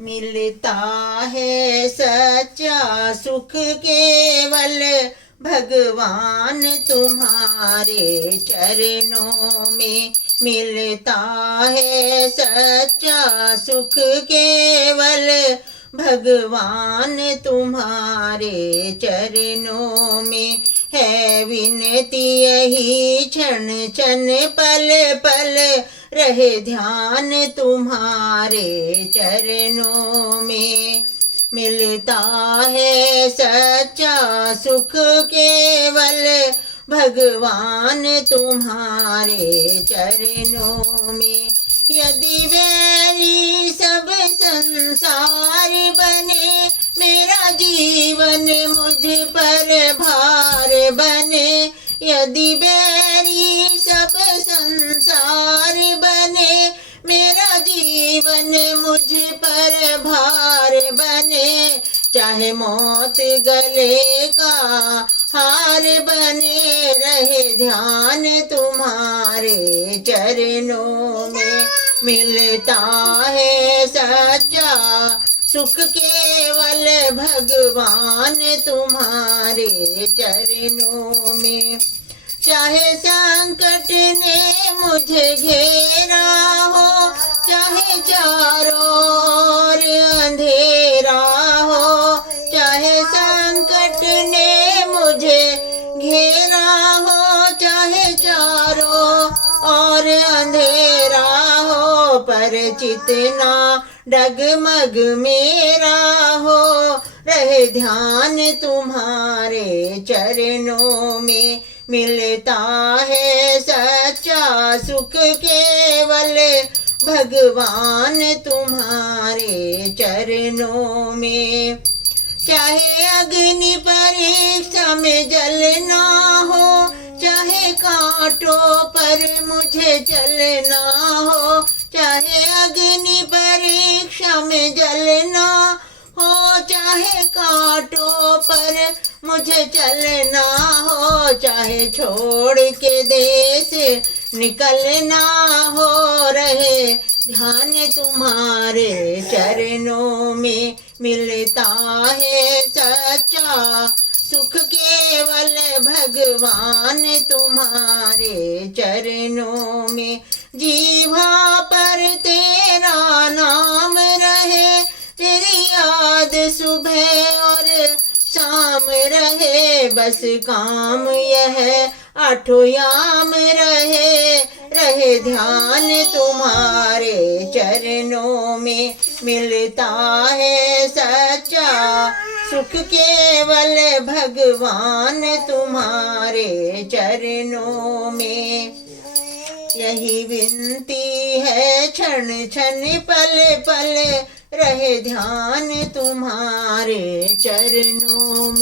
मिलता है सच्चा सुख केवल भगवान तुम्हारे चरणों में। मिलता है सच्चा सुख केवल भगवान तुम्हारे चरणों में। है विनती यही क्षण क्षण पल पल रहे ध्यान तुम्हारे चरणों में। मिलता है सच्चा सुख केवल भगवान तुम्हारे चरणों में। यदि वैरी सब संसार बने, मेरा जीवन मुझ पर भार बने। यदि वैरी सब संसार बने, मेरा जीवन मुझ पर भार बने। चाहे मौत गले का हार बने, रहे ध्यान तुम्हारे चरणों में। मिलता है सच्चा सुख केवल भगवान तुम्हारे चरणों में। चाहे संकट ने मुझे घेरा हो, चाहे चारों ओर अंधेरा हो। चाहे संकट ने मुझे घेरा हो, चाहे चारों ओर अंधेरा हो। पर चितना डगमग मेरा हो, रहे ध्यान तुम्हारे चरणों में। मिलता है सच्चा सुख केवल भगवान तुम्हारे चरणों में। चाहे अग्नि परीक्षा में जलना हो, चाहे कांटों पर मुझे चलना हो। चाहे अग्नि परीक्षा में जलना हो, चाहे कांटों पर मुझे चलना हो। चाहे छोड़ के देश निकलना हो, रहे ध्यान तुम्हारे चरणों में। मिलता है सच्चा सुख केवल भगवान तुम्हारे चरणों में। जीवा पर तेरा नाम रहे, तेरी याद सुबह और शाम रहे। बस काम यह आठों याम रहे, रहे ध्यान तुम्हारे चरणों में। मिलता है सच्चा सुख केवल भगवान तुम्हारे चरणों में। यही विनती है क्षण क्षण पल पल रहे ध्यान तुम्हारे चरणों में।